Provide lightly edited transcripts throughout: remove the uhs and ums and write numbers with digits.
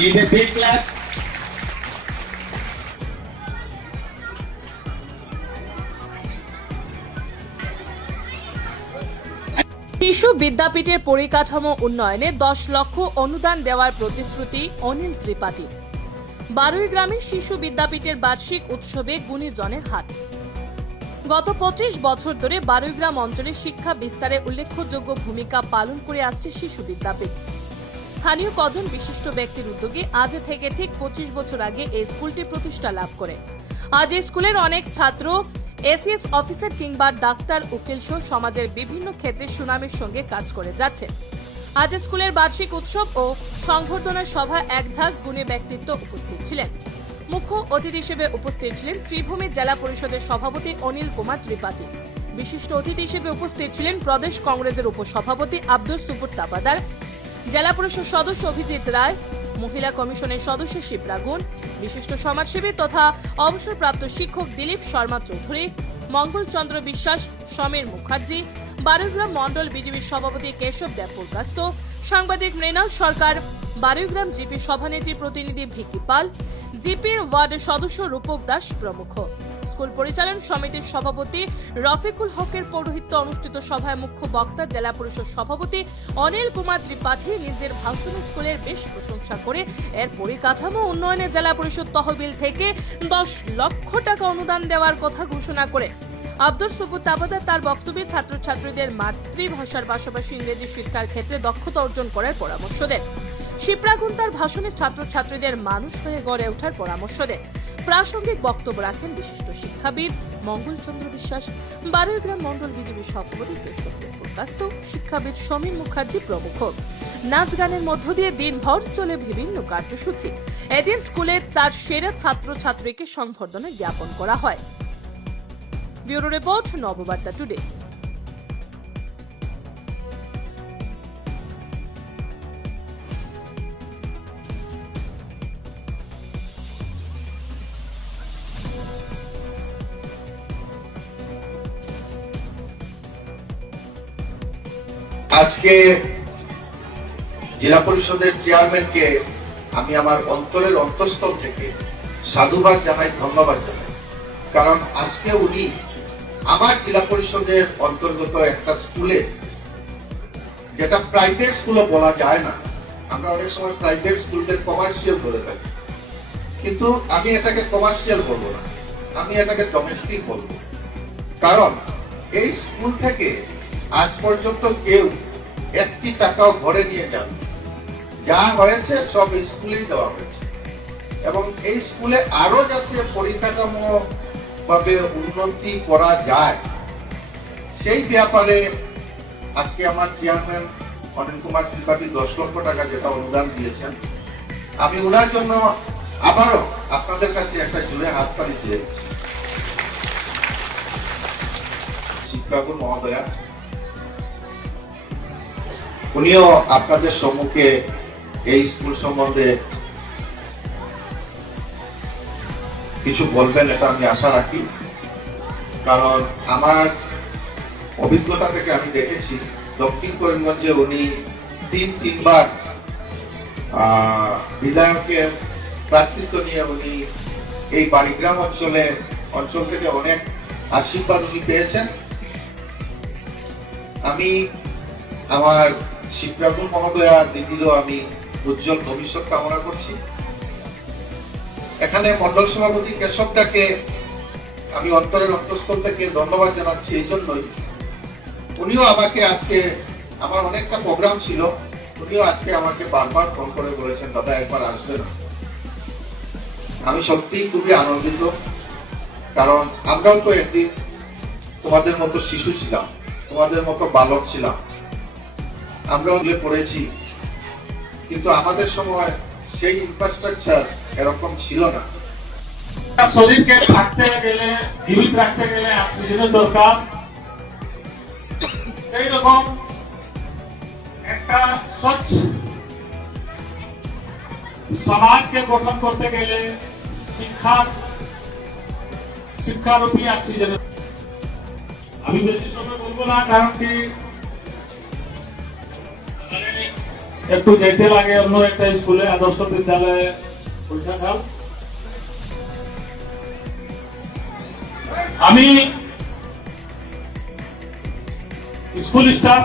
Give a big clap. শিশু বিদ্যাপীঠের পরিকাঠামো উন্নয়নে 10 লক্ষ অনুদান দেওয়ার প্রতিশ্রুতি অনিল ত্রিপাঠী। বারুইগ্রামে শিশু বিদ্যাপীঠের বার্ষিক উৎসবে গুণীজনের হাত। গত 25 বছর ধরে বারুইগ্রাম অঞ্চলে শিক্ষা বিস্তারে উল্লেখযোগ্য ভূমিকা পালন করে আসছে শিশু বিদ্যাপীঠ। স্থানীয় কজন বিশিষ্ট ব্যক্তির উদ্যোগে আজ থেকে ঠিক 25 বছর আগে এই স্কুলটি প্রতিষ্ঠা লাভ করে। আজ এই স্কুলের অনেক ছাত্র এসিএস অফিসার কিংবা ডাক্তার, উকিল সহ সমাজের বিভিন্ন ক্ষেত্রে সুনামের সঙ্গে কাজ করে যাচ্ছে। আজ স্কুলের বার্ষিক উৎসব ও সংবর্ধনা সভায় এক ঝাঁক গুণী ব্যক্তিত্ব উপস্থিত ছিলেন। মুখ্য অতিথি হিসেবে উপস্থিত ছিলেন শ্রীভূমি জেলা পরিষদের সভাপতি অনিল কুমার ত্রিপাঠী। বিশিষ্ট অতিথি হিসেবে উপস্থিত ছিলেন প্রদেশ কংগ্রেসের উপসভাপতি আব্দুল সুপুর তাবাদার, জেলা পরিষদ সদস্য অভিজিৎ রায়, মহিলা কমিশনের সদস্য শিপ্রাগুন, বিশিষ্ট সমাজসেবী তথা অবসরপ্রাপ্ত শিক্ষক দিলীপ শর্মা চৌধুরী, মঙ্গল চন্দ্র বিশ্বাস, সমীর মুখার্জি, বারুইগ্রাম মন্ডল বিজেপির সভাপতি কেশব দেব পুরকাস্ত, সাংবাদিক মৃণাল সরকার, বারুইগ্রাম জিপি সভানেত্রী প্রতিনিধি ভিকি পাল, জিপির ওয়ার্ড সদস্য রূপক দাস প্রমুখ। স্কুল পরিচালন সমিতির সভাপতি রফিকুল হকের পৌরোহিত্য অনুষ্ঠিত সভায় মুখ্য বক্তা জেলা পরিষদ সভাপতি অনিল কুমার ত্রিপাঠী নিজের ভাষণে স্কুলের বেশ প্রশংসা করে এর পরিকাঠামো উন্নয়নে জেলা পরিষদ তহবিল থেকে 10 লক্ষ টাকা অনুদান দেওয়ার কথা ঘোষণা করে। আব্দুল সুপুর তাবাদার তার বক্তব্যে ছাত্রছাত্রীদের মাতৃভাষার পাশাপাশি ইংরেজি শিক্ষার ক্ষেত্রে দক্ষতা অর্জন করার পরামর্শ দেন। শিপ্রাগুন তার ভাষণে ছাত্রছাত্রীদের মানুষ হয়ে গড়ে ওঠার পরামর্শ দেন। প্রাসঙ্গিক বক্তব্য রাখেন বিশিষ্ট শিক্ষাবিদ মঙ্গল চন্দ্র বিশ্বাস, বারুইগ্রাম মন্ডল বিজেপি সভাপতি কেশব দেব পুরকাস্ত, শিক্ষাবিদ সমীর মুখার্জি প্রমুখ। নাচ গানের মধ্য দিয়ে দিনভর চলে বিভিন্ন কার্যসূচি। এদিন স্কুলের 4 সেরা ছাত্রছাত্রীকে সংবর্ধনা জ্ঞাপন করা হয়। Bureau report, Nababarta today. আজকে জেলা পরিষদের চেয়ারম্যানকে আমি আমার অন্তরের অন্তঃস্থল থেকে সাধুবাদ জানাই, ধন্যবাদ জানাই। কারণ আজকে উনি আমার জেলা পরিষদের অন্তর্গত একটা স্কুলে, যেটা প্রাইভেট স্কুলও বলা যায় না, আমরা অনেক সময় প্রাইভেট স্কুলকে কমার্শিয়াল ধরে থাকি, কিন্তু আমি এটাকে কমার্শিয়াল বলবো না, আমি এটাকে ডোমেস্টিক বলবো। কারণ এই স্কুল থেকে আজ পর্যন্ত কেউ 1 টাকাও ঘরে নিয়ে যান, যা হয়েছে সব স্কুলেই দেওয়া হয়েছে। এবং এই স্কুলে আরো যাতে পরিকাঠামো ভাবে উন্নতি করা যায়, সেই ব্যাপারে আজকে আমার চেয়ারম্যান অনিল কুমার ত্রিপাঠী 10 লক্ষ টাকা যেটা অনুদান দিয়েছেন, আমি ওনার জন্য আবারও আপনাদের কাছে একটা জোরে হাততালি চেয়েছি। শিক্ষাগুণ মহোদয়া, উনিও আপনাদের সম্মুখে এই স্কুল সম্বন্ধে কিছু বলবেন, এটা আমি আশা রাখি। কারণ আমার অভিজ্ঞতা থেকে আমি দেখেছি দক্ষিণ করিমগঞ্জে উনি 3বার বিধায়কের প্রার্থিত্ব নিয়ে উনি এই বারুইগ্রাম অঞ্চল থেকে অনেক আশীর্বাদ উনি পেয়েছেন। আমি আমার শিপ্রাগুন মহোদয়া দিদিরও আমি উজ্জ্বল ভবিষ্যৎ কামনা করছি। এখানে মন্ডল সভাপতি কেশবদাকে আমি অন্তরের অন্তঃস্থল থেকে ধন্যবাদ জানাচ্ছি এই জন্যই, উনিও আমাকে আজকে, আমার অনেকটা প্রোগ্রাম ছিল, উনিও আজকে আমাকে বারবার ফোন করে বলেছেন দাদা একবার আসবেন। আমি সত্যিই খুবই আনন্দিত, কারণ আমরাও তো একদিন তোমাদের মতো শিশু ছিলাম, তোমাদের মতো বালক ছিলাম, আমরা পড়েছি, কিন্তু আমাদের সময় সেই ইনফ্রাস্ট্রাকচার এরকম ছিল না। শরীরকে থাকতে গেলে, জীবিত রাখতে গেলে অক্সিজেনের দরকার। সেই রকম একটা স্বচ্ছ সমাজকে গঠন করতে গেলে শিক্ষারূপী অক্সিজেনের, আমি বেশি সময় বলবো না, কারণ কি একটু যেতে লাগে অন্য একটা স্কুলে, আদর্শ বিদ্যালয়ে পরীক্ষা। আমি স্কুল স্টাফ,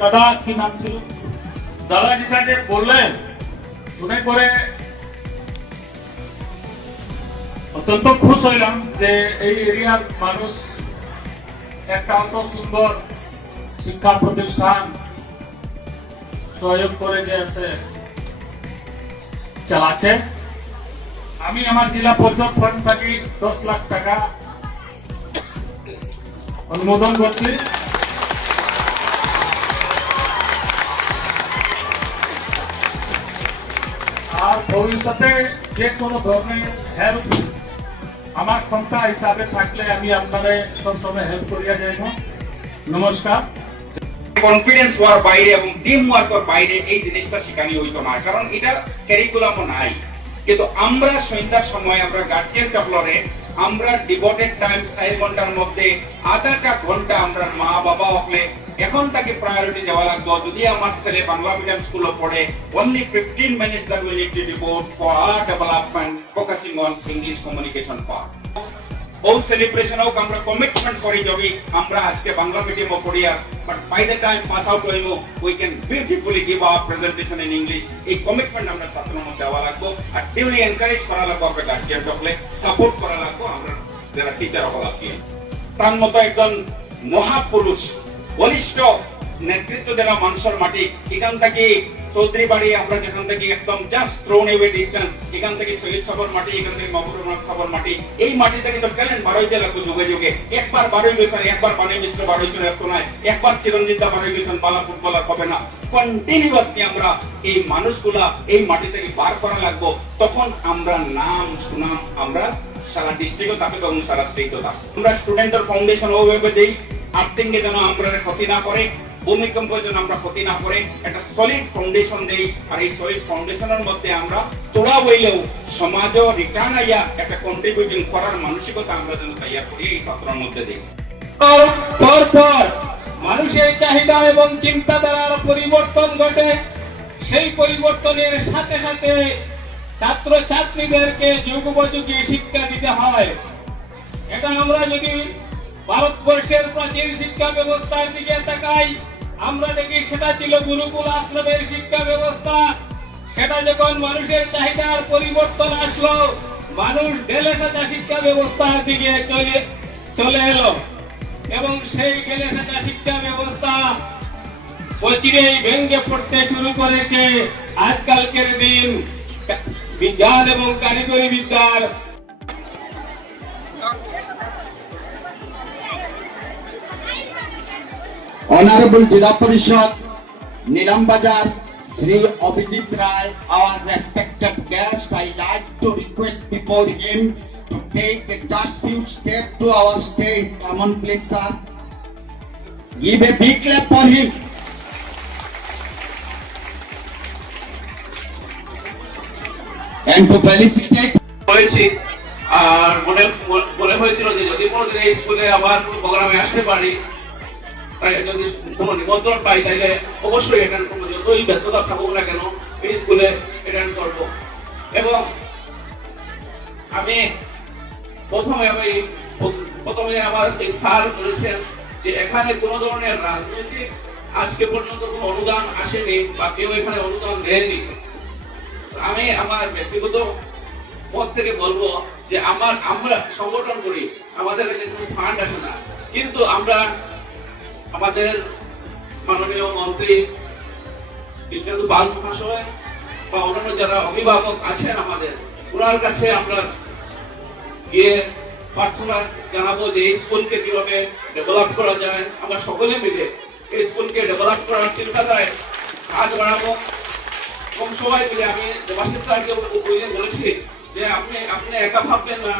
দাদা কি নাম ছিল, দাদা যেটাকে বললেন শুনে করে অত্যন্ত খুশ হইলাম যে এই এরিয়ার মানুষ একটা অত সুন্দর শিক্ষা প্রতিষ্ঠান সহযোগ করে যে আছে চালাচ্ছে। আমি আমার জেলা পর্যন্ত ফান্ড থাকি 10 লাখ টাকা অনুমোদন করছি। আর ভবিষ্যতে যে কোনো ধরনের হেল্প আমার ক্ষমতা হিসাবে থাকলে আমি আপনাদের সবসময় হেল্প করিয়া যাইব। নমস্কার। কনফিডেন্স হওয়ার বাইরে এবং টিম ওয়ার্কের বাইরে এই জিনিসটা শেখানি হইতো না, কারণ এটা ক্যারিকুলামও নাই। কিন্তু আমরা সন্ধ্যার সময় আমরা গার্জিয়ান টপলরে আমরা ডিভোটেড টাইম 4 ঘন্টার মধ্যে আধাটা ঘন্টা আমরা মা বাবা হলে এখন তাকে প্রায়োরিটি দেওয়া লাগবে। যদি আমার ছেলে বাংলা মিডিয়াম স্কুলে পড়ে, only 15 minutes that we need to devote for our development focusing on English communication part. all celebration হোক আমরা কমিটমেন্ট করি যদি আমরা আজকে বাংলা মিডিয়ামে পড়িয়া, but by the time pass out হইব we can beautifully give our presentation in English. এই কমিটমেন্ট আমরা ছাত্রের মধ্যে দেওয়া লাগবো, আর ডিউলি এনকারেজ করা লাগবো, আমরা গার্জিয়ান সকলে সাপোর্ট করা লাগবো, আমরা যারা টিচার সকল আছি। তার মতো একজন মহাপুরুষ বলিষ্ঠ নেতৃত্ব দেওয়া মানুষের মাটি, এখান থেকে চৌধুরী বাড়ি আমরা যেখান থেকে একদম জাস্ট থ্রোন এওয়ে ডিস্টেন্স, এখান থেকে শহীদ সাগর মাটি, এখান থেকে মাহবুবুর রহমান সাগর মাটি, এই মাটিতে কিন্তু ট্যালেন্ট বাড়াইতে লাগবে যুগে যুগে। একবার বাড়াই গেছেন, একবার পানি মিশ্র বাড়াইছেন, এত নয়, একবার চিরঞ্জিত দা বাড়াই গেছেন, বালা ফুটবলার হবে না। কন্টিনিউয়াসলি আমরা এই মানুষগুলা এই মাটি থেকে বার করা লাগবো, তখন আমরা নাম সুনাম আমরা সারা ডিস্ট্রিক্টও থাকবে এবং সারা স্টেটও থাকবে। আমরা স্টুডেন্টের ফাউন্ডেশন ওভাবে দেই, আর্থিংকে যেন আমরা ক্ষতি না করে, ভূমিকম্প যেন আমরা ক্ষতি না করে, একটা সলিড ফাউন্ডেশন দেই। আর এই সলিড ফাউন্ডেশনের মধ্যে আমরা তোড়া বইলেও সমাজও রিটার্ন আইয়া একটা কন্ট্রিবিউশন করার মানসিকতা আমরা যেন তৈরি করি এই ছাত্রের মধ্যে দেই। পর মানুষের চাহিদা এবং চিন্তাধারার পরিবর্তন ঘটে। সেই পরিবর্তনের সাথে সাথে ছাত্র ছাত্রীদেরকে যুগোপযোগী শিক্ষা দিতে হয়। এটা আমরা যদি ভারতবর্ষের প্রাচীন শিক্ষা ব্যবস্থার দিকে তাকাই, আমরা দেখি সেটা ছিল গুরুকুল আশ্রমের শিক্ষা ব্যবস্থা। সেটা যখন মানুষের চাহিদার পরিবর্তন আসলো, মানুষ ঢেলে সাজা শিক্ষা ব্যবস্থার দিকে চলে এলো এবং সেই ঢেলে সাজা শিক্ষা ব্যবস্থা অচিরেই ভেঙে পড়তে শুরু করেছে। আজকালকের দিন বিজ্ঞান এবং কারিগরি বিদ্যার Honorable Jila Parishad, Nilam Bazar, Sri Abhijit Rai, our respected guest, I like to request before him to take a just few steps to our stage. Come on, please, sir. Give a big clap for him. And to felicitate. হয়েছি আর মনে হয়েছিল যে যদি কোনোদিন এই স্কুলে আবার প্রোগ্রামে আসতে পারি, যদি কোনো নিমন্ত্রণ পাই তাহলে অবশ্যই অ্যাটেন্ড করবো, যতই ব্যস্ততা থাকুক না কেন এই স্কুলে অ্যাটেন্ড করব। এবং আমি প্রথমে আমার এই স্যার বলেছেন যে এখানে কোনো ধরনের রাজনৈতিক আজকে পর্যন্ত কোনো অনুদান আসেনি বা কেউ এখানে অনুদান দেয়নি। আমি আমার ব্যক্তিগত পদ থেকে বলবো যে আমরা সংগঠন করি, আমাদের কাছে কোনো ফান্ড আসে না, কিন্তু আমরা আমাদের মাননীয় মন্ত্রী কৃষ্ণেন্দু পাল মহাশয় বা অন্যান্য যারা অভিভাবক আছেন আমাদের, ওনার কাছে আমরা গিয়ে প্রার্থনা জানাবো যে এই স্কুলকে কিভাবে ডেভেলপ করা যায়। আমরা সকলে মিলে এই স্কুলকে ডেভেলপ করার চিন্তাধারায় কাজ বাড়াবো এবং সবাই মিলে, আমি দেবাশিস স্যারকে বলেছি যে আপনি একা ভাববেন না,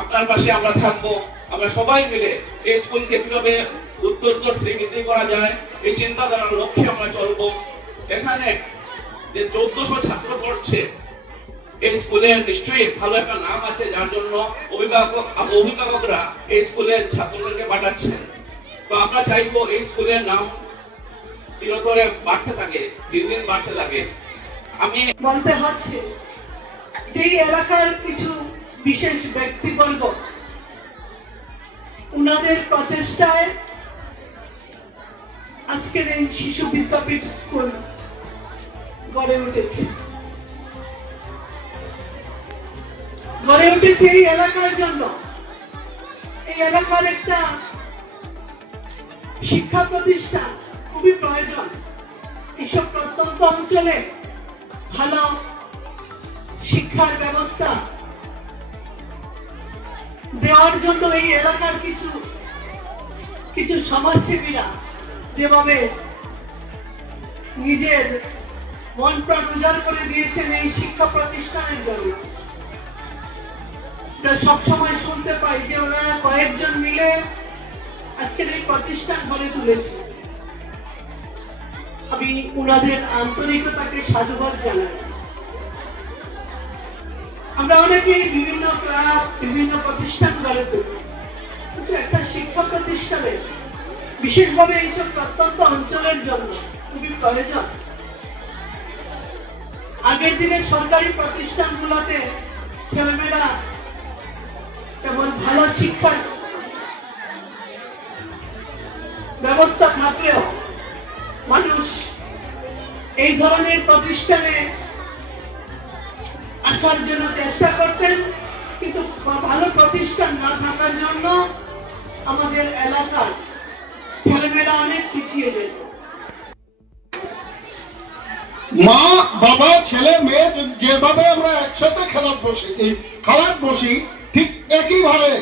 আপনার পাশে আমরা থাকবো। আমরা সবাই মিলে এই স্কুলকে কিভাবে উত্তরোত্তর শ্রীবৃদ্ধি করা যায় এই চিন্তাধারার লক্ষ্যে আমরা চলবো। এখানে যে 1400 ছাত্র পড়ছে, এই স্কুলের নিশ্চয়ই ভালো একটা নাম আছে, যার জন্য অভিভাবকরা এই স্কুলের ছাত্রদেরকে পাঠাচ্ছেন। তো আমরা চাইবো এই স্কুলের নাম চিরতরে বাড়তে থাকে, দিন দিন বাড়তে থাকে। আমি বলতে হচ্ছে যেই এলাকার কিছু বিশেষ ব্যক্তিবর্গ উনাদের প্রচেষ্টায় আজকের এই শিশু বিদ্যাপীঠ স্কুল গড়ে উঠেছে এই এলাকার জন্য। এই এলাকার একটা শিক্ষা প্রতিষ্ঠান খুবই প্রয়োজন। এইসব প্রত্যন্ত অঞ্চলে ভালো শিক্ষার ব্যবস্থা দেওয়ার জন্য এই এলাকার কিছু সমাজসেবীরা যেভাবে নিজের মন প্রাণ উজাড় করে দিয়েছেন এই শিক্ষা প্রতিষ্ঠানের জন্য, সবসময় শুনতে পাই যে ওনারা কয়েকজন মিলে আজকের এই প্রতিষ্ঠান গড়ে তুলেছে। আমি ওনাদের আন্তরিকতাকে সাধুবাদ জানাই। আমরা অনেকেই বিভিন্ন ক্লাব, বিভিন্ন প্রতিষ্ঠান গড়ে তুলি, কিন্তু একটা শিক্ষা প্রতিষ্ঠানে বিশেষভাবে এইসব প্রত্যন্ত অঞ্চলের জন্য খুবই প্রয়োজন। আগের দিনে সরকারি প্রতিষ্ঠানগুলোতে ছেলেমেয়েরা তেমন ভালো শিক্ষার ব্যবস্থা থাকলেও মানুষ এই ধরনের প্রতিষ্ঠানে আসার জন্য চেষ্টা করতেন, কিন্তু ভালো প্রতিষ্ঠান না থাকার জন্য আমাদের এলাকার ছেলেমেয়েরা অনেক পিছিয়ে যেত। মা বাবা ছেলে মেয়ে যেভাবে আমরা একসাথে খাওয়ার বসি ঠিক একইভাবে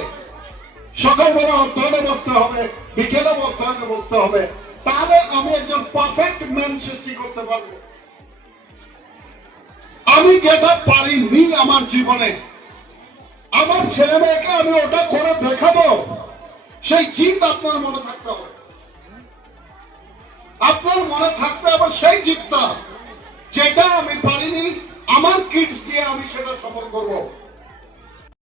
সকালবেলা অধ্যয়নে বসতে হবে, বিকেলে অধ্যয়নে বসতে হবে, তাহলে আমি একজন পারফেক্ট ম্যান সৃষ্টি করতে পারবো। আমি যেটা পারিনি আমার জীবনে, আমার ছেলে মেয়েকে আমি ওটা করে দেখাবো, সেই জিদ আপনার মনে থাকতে হবে। আপনার মনে থাকতে হবে সেই জিদটা, যেটা আমি পারিনি আমার কিডস দিয়ে আমি সেটা সফল করবো।